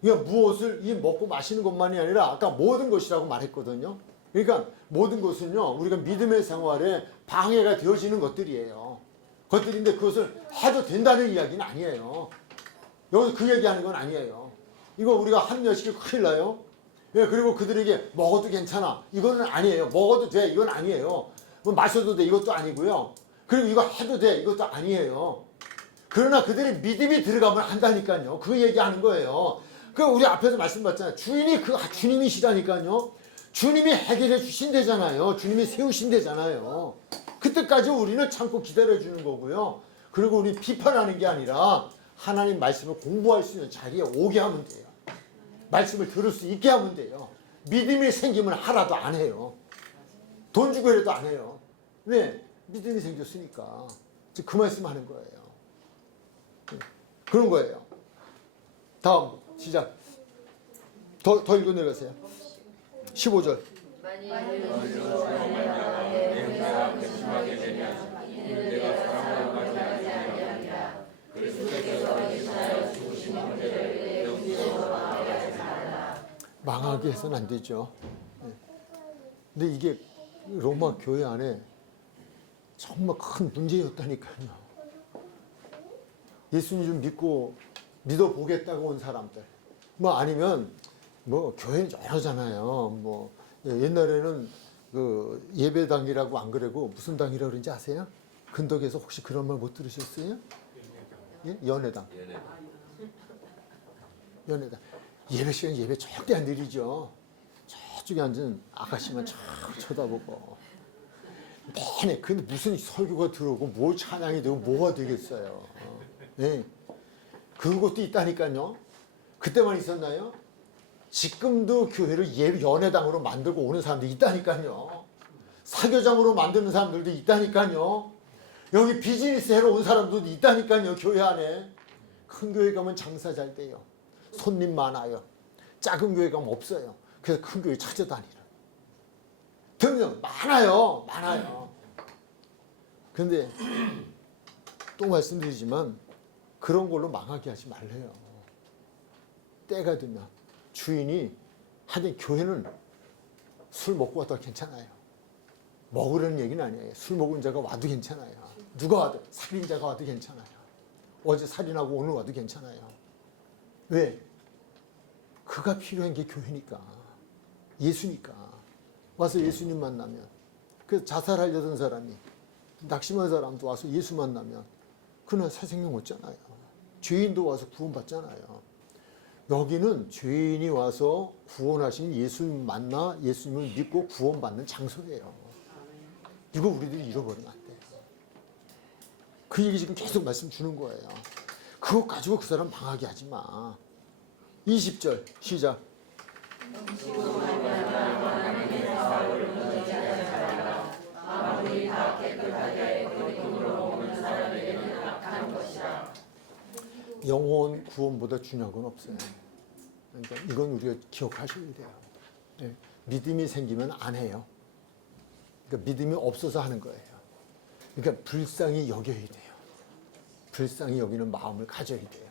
그러니까 무엇을 이 먹고 마시는 것만이 아니라 아까 모든 것이라고 말했거든요. 그러니까 모든 것은요 우리가 믿음의 생활에 방해가 되어지는 것들이에요. 것들인데 그것을 해도 된다는 이야기는 아니에요. 여기서 그 얘기하는 건 아니에요. 이거 우리가 합리화시키면 큰일 나요. 그리고 그들에게 먹어도 괜찮아. 이거는 아니에요. 먹어도 돼. 이건 아니에요. 뭐 마셔도 돼. 이것도 아니고요. 그리고 이거 해도 돼. 이것도 아니에요. 그러나 그들이 믿음이 들어가면 한다니까요. 그 얘기하는 거예요. 그 우리 앞에서 말씀받잖아요. 주인이 그 주님이시다니까요. 주님이 해결해 주신대잖아요. 주님이 세우신대잖아요. 그때까지 우리는 참고 기다려주는 거고요. 그리고 우리 비판하는 게 아니라 하나님 말씀을 공부할 수 있는 자리에 오게 하면 돼요. 말씀을 들을 수 있게 하면 돼요. 믿음이 생기면 하나도 안 해요. 돈 주고 해도 안 해요. 왜? 믿음이 생겼으니까. 그 말씀 하는 거예요. 그런 거예요. 다음 시작. 더 읽어 내려가세요. 15절. 망하게 해서는 안 되죠. 근데 이게 로마 교회 안에 정말 큰 문제였다니까요. 예수님을 믿어보겠다고 온 사람들. 뭐 아니면 뭐 교회는 여러잖아요. 뭐 옛날에는 그 예배당이라고 안 그러고 무슨 당이라고 그런지 아세요? 근덕에서 혹시 그런 말 못 들으셨어요? 예? 연회당. 연회당. 예배 시간 예배 절대 안 드리죠. 저쪽에 앉은 아가씨만 쫙 쳐다보고. 내내 근데 무슨 설교가 들어오고 뭘 찬양이 되고 뭐가 되겠어요. 예. 그것도 있다니까요. 그때만 있었나요? 지금도 교회를 연회당으로 만들고 오는 사람들이 있다니까요. 사교장으로 만드는 사람들도 있다니까요. 여기 비즈니스 해러 온 사람들도 있다니까요. 교회 안에. 큰 교회 가면 장사 잘 돼요. 손님 많아요. 작은 교회 가면 없어요. 그래서 큰 교회 찾아다니라. 등등 많아요. 그런데 또 말씀드리지만 그런 걸로 망하게 하지 말래요. 때가 되면 주인이 하긴 교회는 술 먹고 와도 괜찮아요. 먹으려는 얘기는 아니에요. 술 먹은 자가 와도 괜찮아요. 누가 와도 살인자가 와도 괜찮아요. 어제 살인하고 오늘 와도 괜찮아요. 왜? 그가 필요한 게 교회니까. 예수니까. 와서 예수님 만나면 그 자살하려던 사람이 낙심한 사람도 와서 예수 만나면 그는 새 생명 얻잖아요. 죄인도 와서 구원받잖아요. 여기는 죄인이 와서 구원하신 예수님 만나 예수님을 믿고 구원받는 장소예요. 이거 우리들이 잃어버리면 안 돼요. 그 얘기 지금 계속 말씀 주는 거예요. 그거 가지고 그 사람 망하게 하지 마. 20절 시작. 영혼 구원보다 중요한 건 없어요. 그러니까 이건 우리가 기억하셔야 돼요. 네. 믿음이 생기면 안 해요. 그러니까 믿음이 없어서 하는 거예요. 그러니까 불쌍히 여겨야 돼요. 불쌍히 여기는 마음을 가져야 돼요.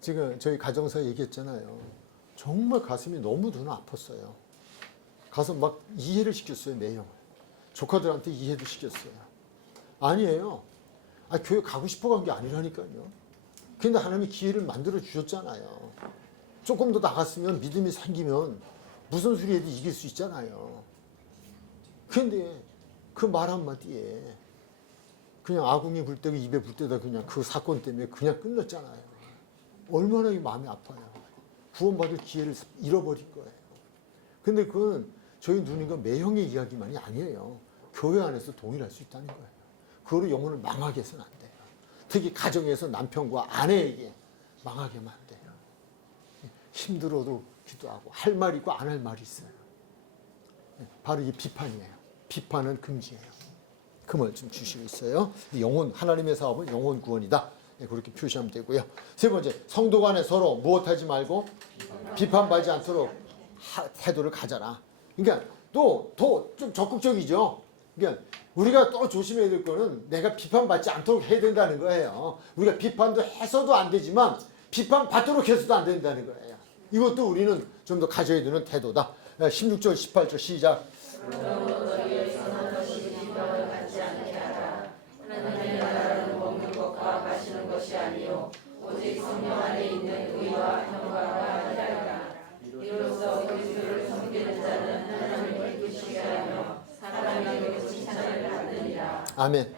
지금 저희 가정사 얘기했잖아요. 정말 가슴이 너무 눈 아팠어요. 가서 막 이해를 시켰어요, 내용을. 조카들한테 이해도 시켰어요. 아니에요. 교회 가고 싶어 간 게 아니라니까요. 근데 하나님이 기회를 만들어 주셨잖아요. 조금 더 나갔으면 믿음이 생기면 무슨 소리 해도 이길 수 있잖아요. 근데 그 말 한마디에 그냥 아궁이 불 때고 입에 불 때다 그냥 그 사건 때문에 그냥 끝났잖아요. 얼마나 마음이 아파요. 구원받을 기회를 잃어버린 거예요. 근데 그건 저희 누님과 매형의 이야기만이 아니에요. 교회 안에서 동일할 수 있다는 거예요. 그거로 영혼을 망하게 해서는 안 돼요. 특히 가정에서 남편과 아내에게 망하게 하면 안 돼요. 힘들어도 기도하고 할 말이 있고 안 할 말이 있어요. 바로 이게 비판이에요. 비판은 금지예요. 그 말씀 주시고 있어요. 영혼, 하나님의 사업은 영혼 구원이다. 그렇게 표시하면 되고요. 세 번째, 성도 간에 서로 무엇하지 말고 비판받지 않도록 태도를 가져라. 그러니까 또 좀 적극적이죠. 그러니까 우리가 또 조심해야 될 거는 내가 비판받지 않도록 해야 된다는 거예요. 우리가 비판도 해서도 안 되지만 비판받도록 해서도 안 된다는 거예요. 이것도 우리는 좀 더 가져야 되는 태도다. 16절, 18절 시작. 오직 성령 안에 있는 의와 평강과 희락이라. 이로써 그리스도를 섬기는 자는 하나님을 기쁘시게 하며 사람에게 칭찬을 받느니라. 아멘.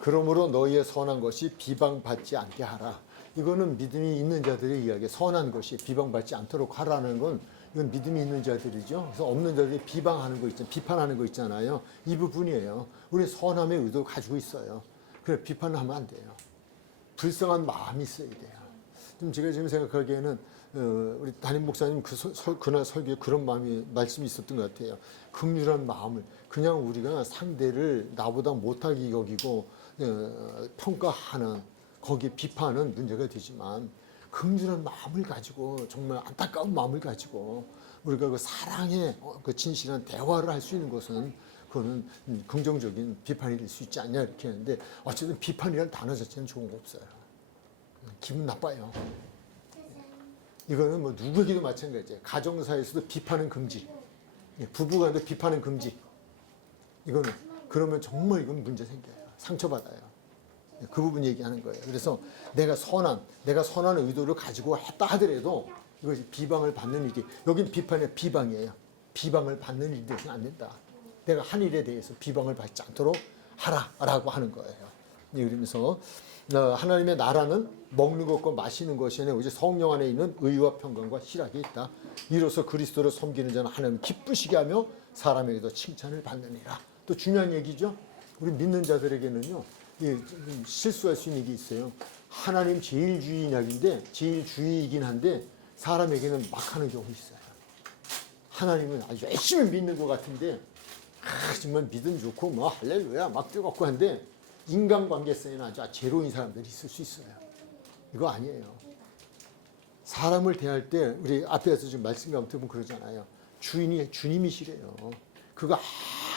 그러므로 너희의 선한 것이 비방받지 않게 하라. 이거는 믿음이 있는 자들의 이야기. 선한 것이 비방받지 않도록 하라는 건 이건 믿음이 있는 자들이죠. 그래서 없는 자들이 비방하는 거 있잖아요. 비판하는 거 있잖아요. 이 부분이에요. 우리 선함의 의도 가지고 있어요. 그래 비판을 하면 안 돼요. 불쌍한 마음이 있어야 돼요. 좀 제가 지금 생각하기에는 우리 담임 목사님 그날 설교에 그런 말씀이 있었던 것 같아요. 긍휼한 마음을 그냥 우리가 상대를 나보다 못하게 여기고 평가하는 거기에 비판은 문제가 되지만 긍휼한 마음을 가지고 정말 안타까운 마음을 가지고 우리가 그 사랑의 그 진실한 대화를 할 수 있는 것은 그거는 긍정적인 비판이 될 수 있지 않냐 이렇게 하는데 어쨌든 비판이라는 단어 자체는 좋은 거 없어요. 기분 나빠요. 이거는 뭐 누구에게도 마찬가지예요. 가정사에서도 비판은 금지. 부부간도 비판은 금지. 이거는 그러면 정말 이건 문제 생겨요. 상처받아요. 그 부분 얘기하는 거예요. 그래서 내가 선한 의도를 가지고 했다 하더라도 이것이 비방을 받는 일이 여긴 비판이 비방이에요. 비방을 받는 일이 되서는 안 된다. 내가 한 일에 대해서 비방을 받지 않도록 하라라고 하는 거예요. 그러면서 하나님의 나라는 먹는 것과 마시는 것이 아니라 오직 성령 안에 있는 의와 평강과 희락이 있다. 이로써 그리스도를 섬기는 자는 하나님 기쁘시게 하며 사람에게도 칭찬을 받느니라. 또 중요한 얘기죠. 우리 믿는 자들에게는요. 실수할 수 있는 게 있어요. 하나님 제일주의인약인데 제일주의이긴 한데 사람에게는 막 하는 경우 있어요. 하나님은 아주 열심히 믿는 것 같은데 정말 믿음 좋고 뭐 할렐루야 막 뜨겁고 한데 인간관계성에는 아주 제로인 사람들이 있을 수 있어요. 이거 아니에요. 사람을 대할 때 우리 앞에서 지금 말씀 가운데 보면 그러잖아요. 주인이 주님이시래요. 그가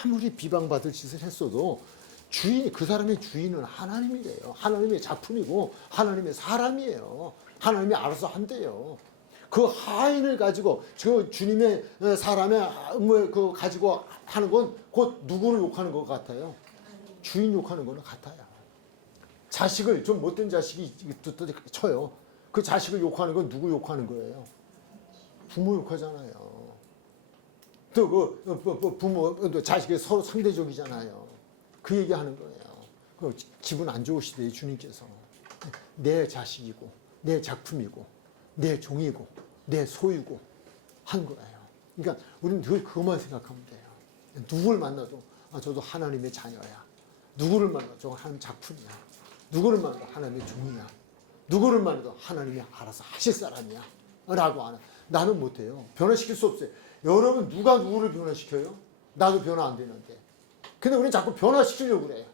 아무리 비방받을 짓을 했어도 주인이 그 사람의 주인은 하나님이래요. 하나님의 작품이고 하나님의 사람이에요. 하나님이 알아서 한대요. 그 하인을 가지고 저 주님의 사람의 그 가지고 하는 건 곧 누구를 욕하는 것 같아요. 주인 욕하는 거는 같아요. 자식을 좀 못된 자식이 쳐요. 그 자식을 욕하는 건 누구 욕하는 거예요? 부모 욕하잖아요. 또 그 부모 또 자식이 서로 상대적이잖아요. 그 얘기하는 거예요. 그 기분 안 좋으시대요 주님께서. 내 자식이고 내 작품이고 내 종이고 내 소유고 하는 거예요. 그러니까 우리는 늘 그것만 생각하면 돼요. 누구를 만나도 저도 하나님의 자녀야. 누구를 만나도 저건 하나님 작품이야. 누구를 만나도 하나님의 종이야. 누구를 만나도 하나님이 알아서 하실 사람이야. 라고 하는. 나는 못해요. 변화시킬 수 없어요. 여러분 누가 누구를 변화시켜요? 나도 변화 안 되는데. 근데 우리는 자꾸 변화시키려고 그래요.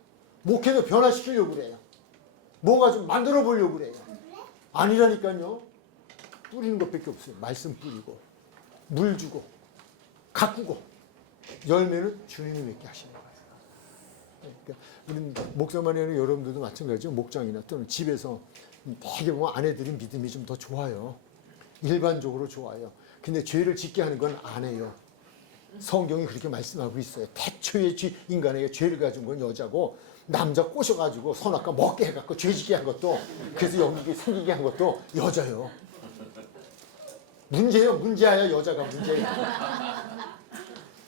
목회도 변화시키려고 그래요. 뭔가 좀 만들어 보려고 그래요. 아니라니까요. 뿌리는 것밖에 없어요. 말씀 뿌리고 물 주고 가꾸고 열매는 주님이 맺게 하시는 거예요. 그러니까 우리는 목사만이 아니라 여러분들도 마찬가지죠. 목장이나 또는 집에서 되게 보면 아내들이 믿음이 좀 더 좋아요. 일반적으로 좋아요. 근데 죄를 짓게 하는 건 아내예요. 성경이 그렇게 말씀하고 있어요. 태초의 인간에게 죄를 가진 건 여자고 남자 꼬셔가지고 선악과 먹게 해갖고 죄 짓게 한 것도 그래서 영국이 생기게 한 것도 여자예요. 문제예요. 문제야. 여자가 문제예요.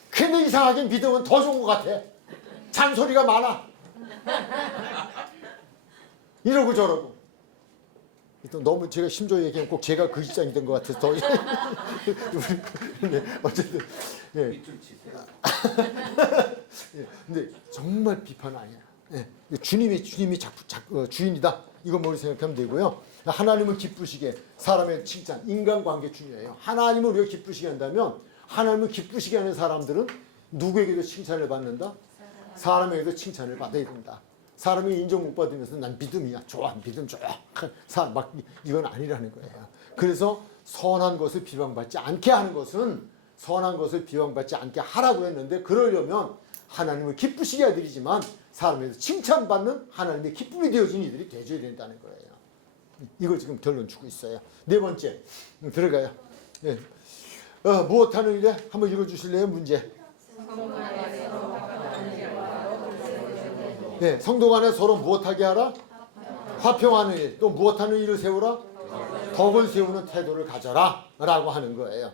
근데 이상하게 믿음은 더 좋은 것 같아. 잔소리가 많아. 이러고 저러고. 또 너무 제가 심조에 얘기하면 꼭 제가 그 입장이 된 것 같아서 더. 네, 어쨌든. 예. 예, 근데 정말 비판 아니야. 예, 주님이 주인이다. 이거 머리 생각하면 되고요. 하나님을 기쁘시게 사람의 칭찬, 인간관계 중요해요. 하나님을 우리가 기쁘시게 한다면 하나님을 기쁘시게 하는 사람들은 누구에게도 칭찬을 받는다? 사람에게도 칭찬을 받아야 된다. 사람이 인정 못 받으면서 난 믿음이야. 좋아. 믿음 좋아. 막 이건 아니라는 거예요. 그래서 선한 것을 비방받지 않게 하는 것은 선한 것을 비방받지 않게 하라고 했는데 그러려면 하나님을 기쁘시게 해야 되지만 사람에게서 칭찬받는 하나님의 기쁨이 되어진 이들이 되줘야 된다는 거예요. 이걸 지금 결론 주고 있어요. 네 번째 들어가요. 네. 무엇하는 일에 한번 읽어주실래요? 문제. 네, 성도 간에 서로 무엇하게 하라? 화평하는 일. 또 무엇하는 일을 세우라? 덕을 세우는 태도를 가져라 라고 하는 거예요.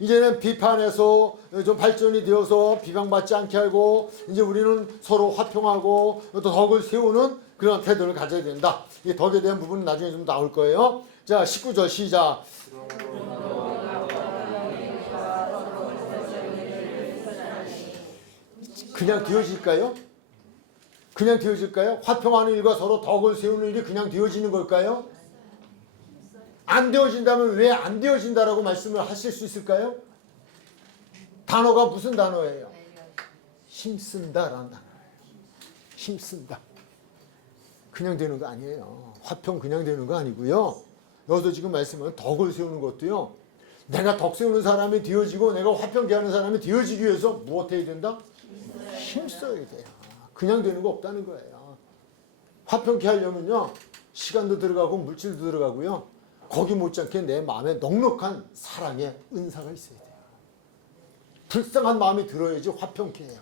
이제는 비판에서 좀 발전이 되어서 비방받지 않게 하고 이제 우리는 서로 화평하고 또 덕을 세우는 그런 태도를 가져야 된다. 이 덕에 대한 부분은 나중에 좀 나올 거예요. 자, 19절 시작. 그냥 되어질까요? 그냥 되어질까요? 화평하는 일과 서로 덕을 세우는 일이 그냥 되어지는 걸까요? 안 되어진다면 왜 안 되어진다라고 말씀을 하실 수 있을까요? 단어가 무슨 단어예요? 힘쓴다라는 단어예요. 힘쓴다. 그냥 되는 거 아니에요. 화평 그냥 되는 거 아니고요. 여기서 지금 말씀은 덕을 세우는 것도요. 내가 덕 세우는 사람이 되어지고 내가 화평케 하는 사람이 되어지기 위해서 무엇 해야 된다? 힘써야 돼요. 그냥 되는 거 없다는 거예요. 화평케 하려면요. 시간도 들어가고 물질도 들어가고요. 거기 못지않게 내 마음에 넉넉한 사랑의 은사가 있어야 돼요. 불쌍한 마음이 들어야지 화평케 해요.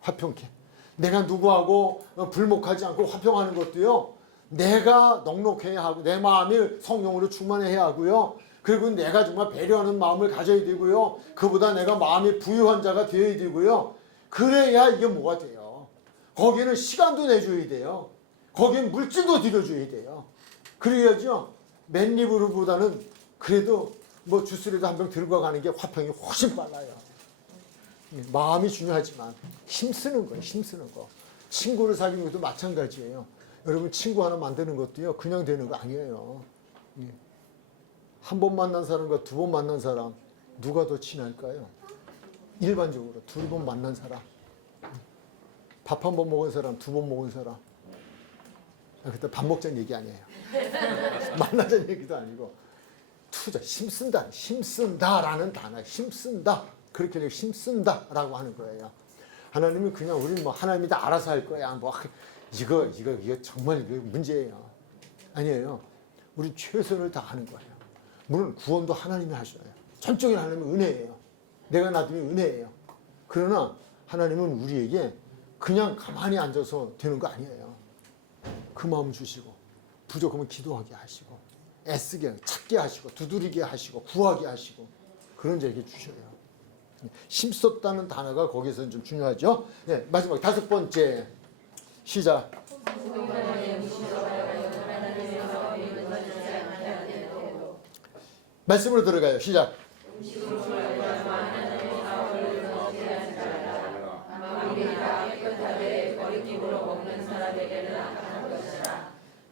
화평케. 내가 누구하고 불목하지 않고 화평하는 것도요. 내가 넉넉해야 하고 내 마음이 성령으로 충만해야 하고요. 그리고 내가 정말 배려하는 마음을 가져야 되고요. 그보다 내가 마음이 부유한 자가 되어야 되고요. 그래야 이게 뭐가 돼요. 거기는 시간도 내줘야 돼요. 거기는 물질도 들여줘야 돼요. 그래야죠. 맨입으로보다는 그래도 뭐 주스라도 한 병 들고 가는 게 화평이 훨씬 빨라요. 마음이 중요하지만 힘쓰는 거예요. 힘쓰는 거. 친구를 사귀는 것도 마찬가지예요. 여러분 친구 하나 만드는 것도요. 그냥 되는 거 아니에요. 한 번 만난 사람과 두 번 만난 사람 누가 더 친할까요? 일반적으로 두 번 만난 사람. 밥 한 번 먹은 사람, 두 번 먹은 사람. 그때 밥 먹자는 얘기 아니에요. 만나자는 얘기도 아니고 투자, 힘쓴다라는 단어, 힘쓴다. 그렇게 힘쓴다라고 하는 거예요. 하나님은 그냥 우리는 뭐 하나님이 다 알아서 할 거야. 뭐 이거 정말 이거 문제예요. 아니에요. 우리 최선을 다하는 거예요. 물론 구원도 하나님이 하셔요. 전적인 하나님은 은혜예요. 내가 놔두면 은혜예요. 그러나 하나님은 우리에게 그냥 가만히 앉아서 되는 거 아니에요. 그 마음 주시고 부족하면 기도하게 하시고 애쓰게 찾게 하시고 두드리게 하시고 구하게 하시고 그런 자에게 주셔요. 힘썼다는 단어가 거기서 좀 중요하죠. 네, 마지막 다섯 번째 시작. 말씀으로 들어가요. 시작.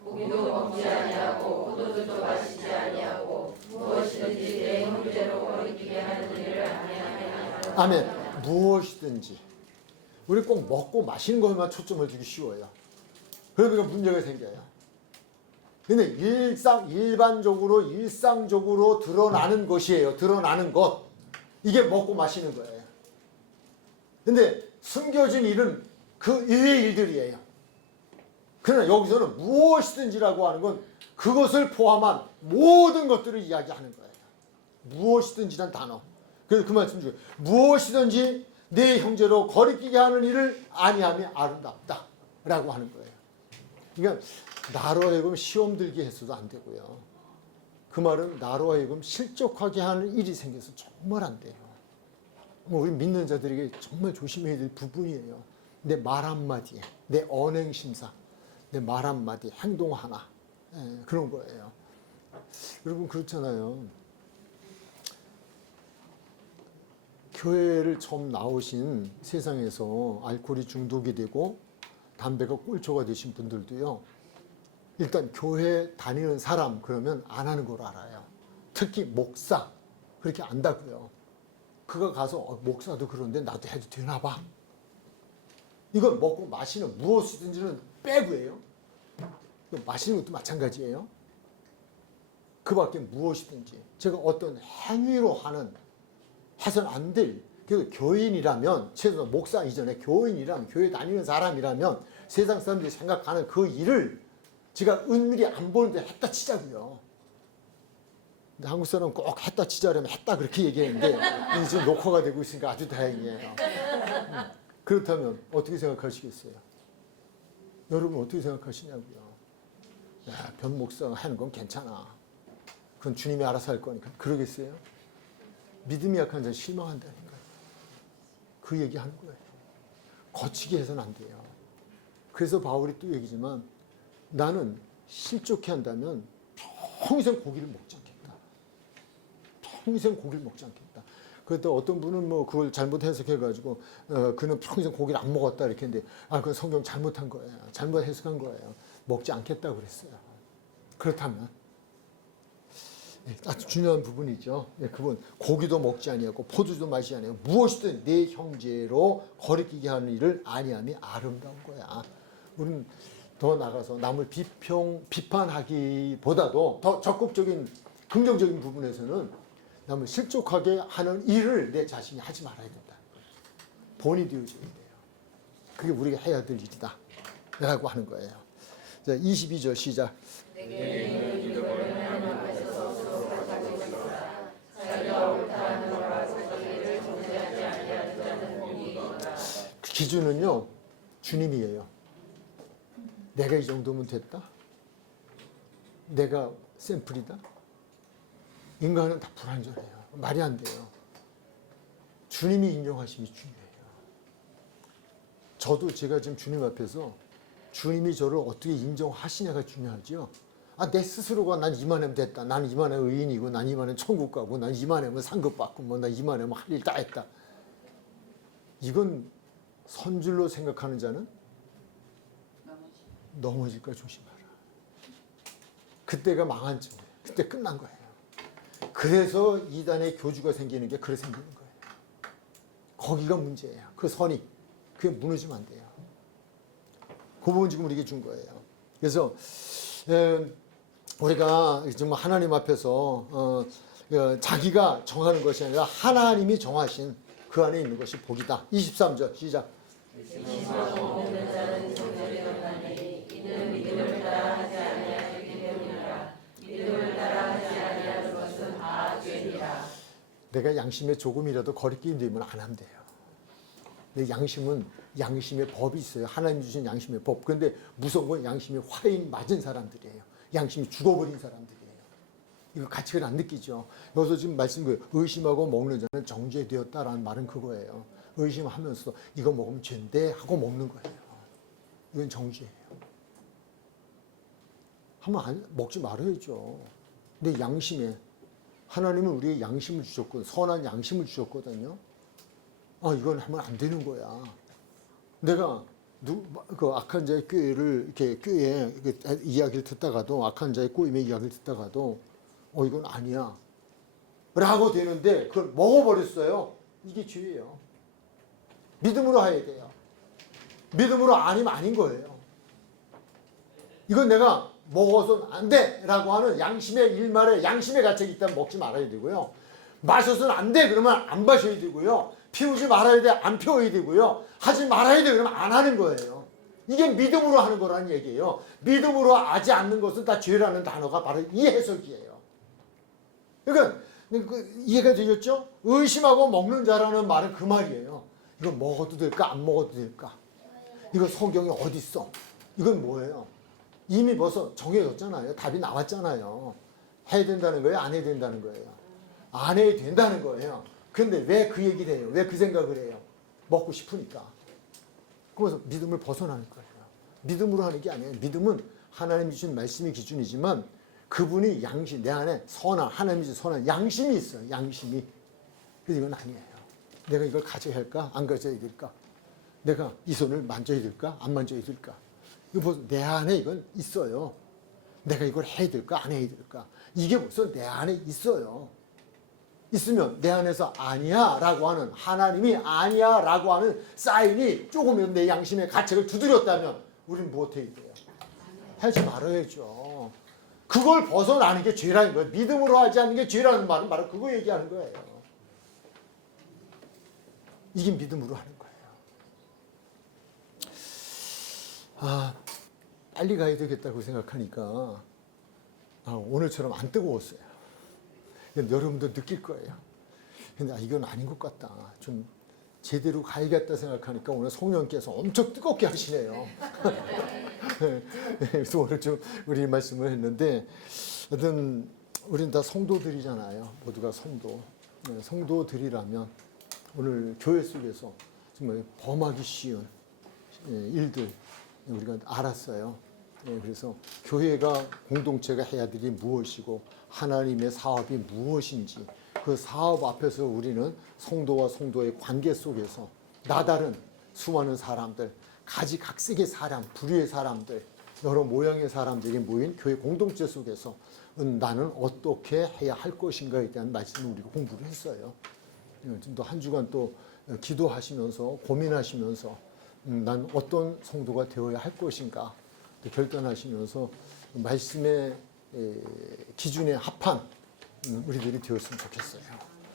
고기도 먹지 아니하고 포도주도 마시지 아니하고 무엇이든지 내 형제로 거리끼게 하는 일을 아니하며. 아멘. 무엇이든지 우리 꼭 먹고 마시는 것만 초점을 두기 쉬워요. 그러니까 문제가 생겨요. 근데 일상적으로 드러나는 것이에요. 드러나는 것. 이게 먹고 마시는 거예요. 근데 숨겨진 일은 그 이외의 일들이에요. 그러나 여기서는 무엇이든지라고 하는 건 그것을 포함한 모든 것들을 이야기하는 거예요. 무엇이든지란 단어. 그래서 그 말씀 중에 무엇이든지 내 형제로 거리끼게 하는 일을 아니함이 아름답다 라고 하는 거예요. 그러니까 나로 하여금 시험 들게 해서도 안 되고요. 그 말은 나로 하여금 실족하게 하는 일이 생겨서 정말 안 돼요. 우리 믿는 자들에게 정말 조심해야 될 부분이에요. 내 말 한마디에, 내 언행심사, 내 말 한마디, 행동 하나, 그런 거예요. 여러분 그렇잖아요. 교회를 처음 나오신 세상에서 알코올이 중독이 되고 담배가 꼴초가 되신 분들도요. 일단 교회 다니는 사람 그러면 안 하는 걸 알아요. 특히 목사 그렇게 안다고요. 그가 가서 목사도 그런데 나도 해도 되나 봐. 이건 먹고 마시는 무엇이든지는 빼고예요. 마시는 것도 마찬가지예요. 그 밖에 무엇이든지 제가 어떤 행위로 하는 해서는 안 될, 그래도 교인이라면 최소 목사 이전에 교인이라면 교회 다니는 사람이라면 세상 사람들이 생각하는 그 일을 제가 은밀히 안 보는데 했다 치자고요. 근데 한국 사람은 꼭 했다 치자려면 했다 그렇게 얘기했는데 지금 녹화가 되고 있으니까 아주 다행이에요. 그렇다면 어떻게 생각하시겠어요? 여러분 어떻게 생각하시냐고요. 야, 변 목사가 하는 건 괜찮아. 그건 주님이 알아서 할 거니까. 그러겠어요? 믿음이 약한 자는 실망한다니까요. 그 얘기하는 거예요. 거치게 해서는 안 돼요. 그래서 바울이 또 얘기지만 나는 실족해 한다면 평생 고기를 먹지 않겠다. 평생 고기를 먹지 않겠다. 그때 어떤 분은 뭐 그걸 잘못 해석해가지고 그는 평생 고기를 안 먹었다 이렇게 했는데 그건 성경 잘못한 거예요. 잘못 해석한 거예요. 먹지 않겠다고 그랬어요. 그렇다면 아주 중요한 부분이죠. 그분 고기도 먹지 아니하고 포도주도 마시지 아니하고 무엇이든 내 형제로 거리끼게 하는 일을 아니함이 아름다운 거야. 우리는 더 나가서 남을 비판하기보다도 더 적극적인 긍정적인 부분에서는 남을 실족하게 하는 일을 내 자신이 하지 말아야 된다. 본이 되어줘야 돼요. 그게 우리가 해야 될 일이다 라고 하는 거예요. 자, 22절 시작. 그 기준은요 주님이에요. 내가 이 정도면 됐다? 내가 샘플이다? 인간은 다 불완전해요. 말이 안 돼요. 주님이 인정하심이 중요해요. 저도 제가 지금 주님 앞에서 주님이 저를 어떻게 인정하시냐가 중요하죠. 내 스스로가 난 이만하면 됐다. 나는 이만하면 의인이고, 난 이만하면 천국 가고, 난 이만하면 상급 받고, 뭐, 난 이만하면 할 일 다 했다. 이건 선줄로 생각하는 자는 넘어질까 조심하라. 그때가 망한 쯤이에요. 그때 끝난 거예요. 그래서 이단의 교주가 생기는 게 그래 생기는 거예요. 거기가 문제예요. 그 선이. 그게 무너지면 안 돼요. 그 부분 지금 우리에게 준 거예요. 그래서 우리가 지금 하나님 앞에서 자기가 정하는 것이 아니라 하나님이 정하신 그 안에 있는 것이 복이다. 23절 시작. 내가 양심에 조금이라도 거리끼임 되면 안 하면 돼요. 내 양심은 양심의 법이 있어요. 하나님 주신 양심의 법. 그런데 무서운 건 양심이 화인 맞은 사람들이에요. 양심이 죽어버린 사람들이에요. 이거 가치를 안 느끼죠. 여기서 지금 말씀 그 의심하고 먹는 자는 정죄되었다라는 말은 그거예요. 의심하면서 이거 먹으면 죄인데 하고 먹는 거예요. 이건 정죄예요. 하면 먹지 말아야죠. 내 양심에 하나님은 우리의 양심을 주셨거든. 선한 양심을 주셨거든요. 이건 하면 안 되는 거야. 내가 그 악한 자의 꾀를 이렇게 꾀에 이야기를 듣다가도 악한 자의 꼬임의 이야기를 듣다가도 이건 아니야 라고 되는데 그걸 먹어버렸어요. 이게 죄예요. 믿음으로 해야 돼요. 믿음으로 아니면 아닌 거예요. 이건 내가 먹어서는 안 돼 라고 하는 양심의 일말에 양심의 가책이 있다면 먹지 말아야 되고요. 마셔서는 안 돼 그러면 안 마셔야 되고요. 피우지 말아야 돼 안 피워야 되고요. 하지 말아야 돼 그러면 안 하는 거예요. 이게 믿음으로 하는 거라는 얘기예요. 믿음으로 하지 않는 것은 다 죄라는 단어가 바로 이 해석이에요. 그러니까 이해가 되셨죠? 의심하고 먹는 자라는 말은 그 말이에요. 이거 먹어도 될까 안 먹어도 될까? 이거 성경에 어디 있어? 이건 뭐예요? 이미 벌써 정해졌잖아요. 답이 나왔잖아요. 해야 된다는 거예요? 안 해야 된다는 거예요? 안 해야 된다는 거예요. 근데 왜 그 얘기를 해요? 왜 그 생각을 해요? 먹고 싶으니까. 그래서 믿음을 벗어나는 거예요. 믿음으로 하는 게 아니에요. 믿음은 하나님이 주신 말씀이 기준이지만 그분이 양심, 내 안에 선한, 하나님이 주신 선한 양심이 있어요. 양심이. 그래서 이건 아니에요. 내가 이걸 가져야 할까? 안 가져야 될까? 내가 이 손을 만져야 될까? 안 만져야 될까? 이거 벌써 내 안에 이건 있어요. 내가 이걸 해야 될까? 안 해야 될까? 이게 벌써 내 안에 있어요. 있으면 내 안에서 아니야 라고 하는 하나님이 아니야 라고 하는 사인이 조금이라도 내 양심의 가책을 두드렸다면 우리는 무엇 해야 돼요? 하지 말아야죠. 그걸 벗어나는 게 죄라는 거예요. 믿음으로 하지 않는 게 죄라는 말은 바로 그거 얘기하는 거예요. 이게 믿음으로 하는 거예요. 빨리 가야 되겠다고 생각하니까 오늘처럼 안 뜨거웠어요. 여러분도 느낄 거예요. 근데 이건 아닌 것 같다. 좀 제대로 가야겠다 생각하니까 오늘 성령께서 엄청 뜨겁게 하시네요. 그래서 오늘 좀 우리 말씀을 했는데 하여튼 우리는 다 성도들이잖아요. 모두가 성도. 성도들이라면 오늘 교회 속에서 정말 범하기 쉬운 일들 우리가 알았어요. 그래서 교회가 공동체가 해야 될 일이 무엇이고 하나님의 사업이 무엇인지 그 사업 앞에서 우리는 성도와 성도의 관계 속에서 나다른 수많은 사람들, 가지각색의 사람, 부류의 사람들, 여러 모양의 사람들이 모인 교회 공동체 속에서 나는 어떻게 해야 할 것인가에 대한 말씀을 우리가 공부를 했어요. 또 한 주간 또 기도하시면서 고민하시면서 난 어떤 성도가 되어야 할 것인가 결단하시면서 말씀의 기준에 합한 우리들이 되었으면 좋겠어요.